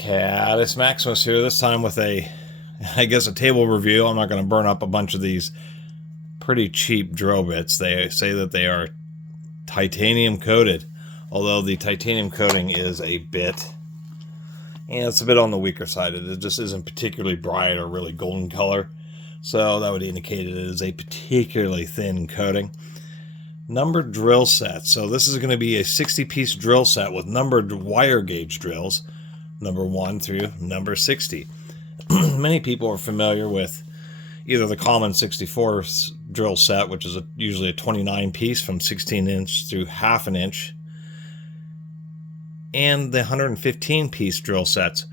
Catus Maximus here, this time with a table review. I'm not going to burn up a bunch of these pretty cheap drill bits. They say that they are titanium coated, although the titanium coating is a bit, and it's a bit on the weaker side. It just isn't particularly bright or really golden color, so that would indicate it is a particularly thin coating. Numbered drill set. So this is going to be a 60-piece drill set with numbered wire gauge drills, number 1 through number 60. Many people are familiar with either the common 64 drill set, which is usually a 29-piece from 16 inch through half an inch, and the 115-piece drill sets,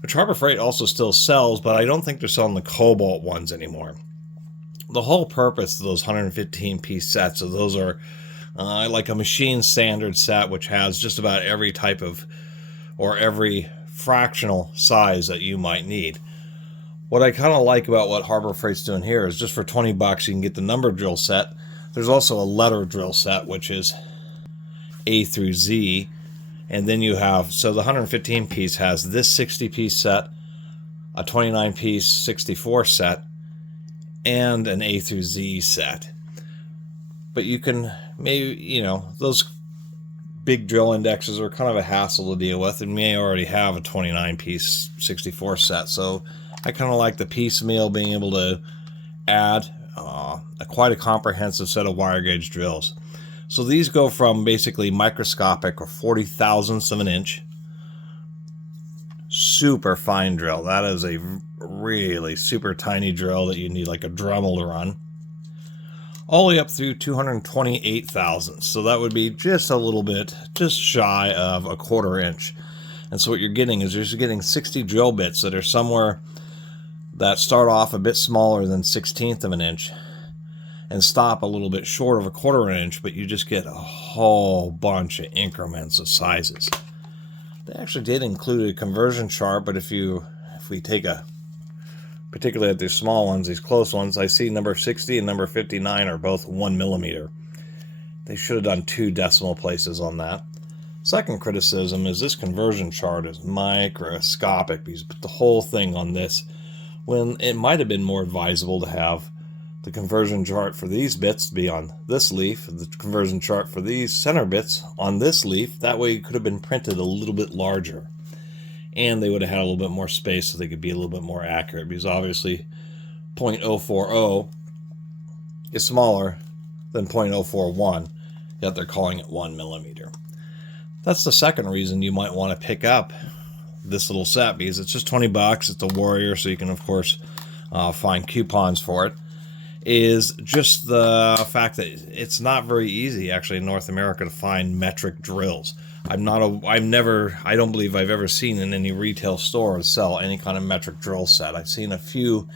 which Harbor Freight also still sells, but I don't think they're selling the cobalt ones anymore. The whole purpose of those 115-piece sets, so those are like a machine standard set, which has just about every type of, or every fractional size that you might need. What I kind of like about what Harbor Freight's doing here is just for 20 bucks you can get the number drill set. There's also a letter drill set, which is A through Z, and then you have, so the 115-piece has this 60-piece set, a 29-piece 64 set, and an A through Z set. But you can maybe, those big drill indexes are kind of a hassle to deal with, and may already have a 29-piece 64 set. So I kind of like the piecemeal being able to add quite a comprehensive set of wire gauge drills. So these go from basically microscopic, or 40,000ths of an inch, super fine drill. That is a really super tiny drill that you need like a Dremel to run, all the way up through 228 thousandths. So that would be just a little bit, just shy of a quarter inch. And so what you're getting is you're getting 60 drill bits that are somewhere that start off a bit smaller than 1/16 of an inch and stop a little bit short of a quarter of an inch, but you just get a whole bunch of increments of sizes. They actually did include a conversion chart, but if we take a, particularly at these small ones, these close ones, I see number 60 and number 59 are both 1 millimeter. They should have done 2 decimal places on that. Second criticism is this conversion chart is microscopic, because you put the whole thing on this, when it might have been more advisable to have the conversion chart for these bits to be on this leaf, the conversion chart for these center bits on this leaf. That way it could have been printed a little bit larger, and they would have had a little bit more space so they could be a little bit more accurate, because obviously 0.040 is smaller than 0.041, yet they're calling it 1 millimeter. That's the second reason you might want to pick up this little set, because it's just 20 bucks. It's a Warrior, so you can of course find coupons for it. Is just the fact that it's not very easy actually in North America to find metric drills. I don't believe I've ever seen in any retail store sell any kind of metric drill set. I've seen a few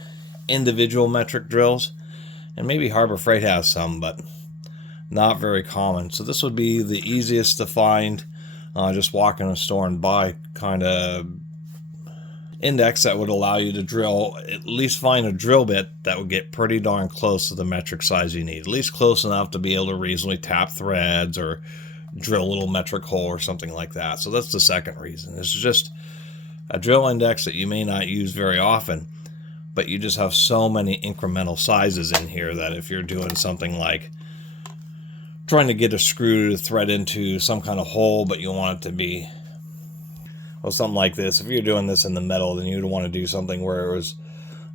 individual metric drills, and maybe Harbor Freight has some, but not very common. So this would be the easiest to find, just walk in a store and buy kind of index that would allow you to drill, at least find a drill bit that would get pretty darn close to the metric size you need, at least close enough to be able to reasonably tap threads or drill a little metric hole or something like that. So that's the second reason. It's just a drill index that you may not use very often, but you just have so many incremental sizes in here that if you're doing something like trying to get a screw to thread into some kind of hole, but you want it to be, well, something like this. If you're doing this in the metal, then you'd want to do something where it was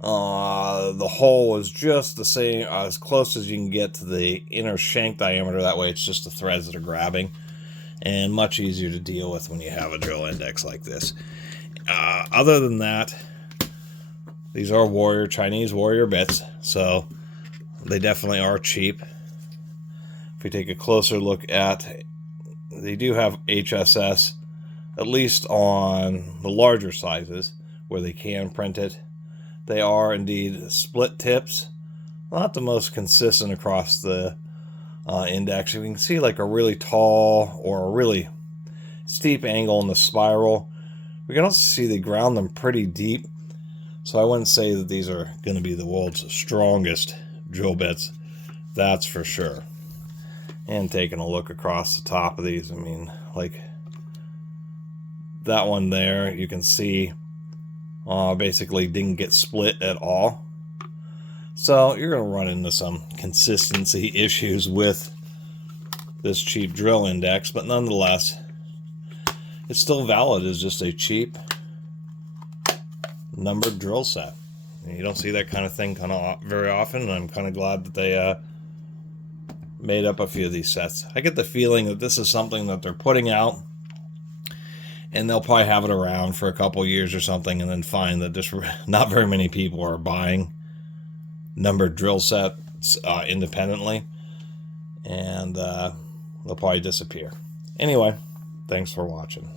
the hole was just the same, as close as you can get to the inner shank diameter. That way it's just the threads that are grabbing, and much easier to deal with when you have a drill index like this. Other than that, these are Chinese Warrior bits, so they definitely are cheap. If we take a closer look at, they do have HSS, at least on the larger sizes where they can print it. They are indeed split tips, not the most consistent across the index. You can see like a really tall or a really steep angle in the spiral. We can also see they ground them pretty deep, so I wouldn't say that these are going to be the world's strongest drill bits, that's for sure. And taking a look across the top of these, I mean, like, that one there, you can see basically didn't get split at all. So you're going to run into some consistency issues with this cheap drill index, but nonetheless, it's still valid as just a cheap numbered drill set. You don't see that kind of thing very often, and I'm kind of glad that they made up a few of these sets. I get the feeling that this is something that they're putting out, and they'll probably have it around for a couple years or something, and then find that just not very many people are buying numbered drill sets independently, and they'll probably disappear. Anyway, thanks for watching.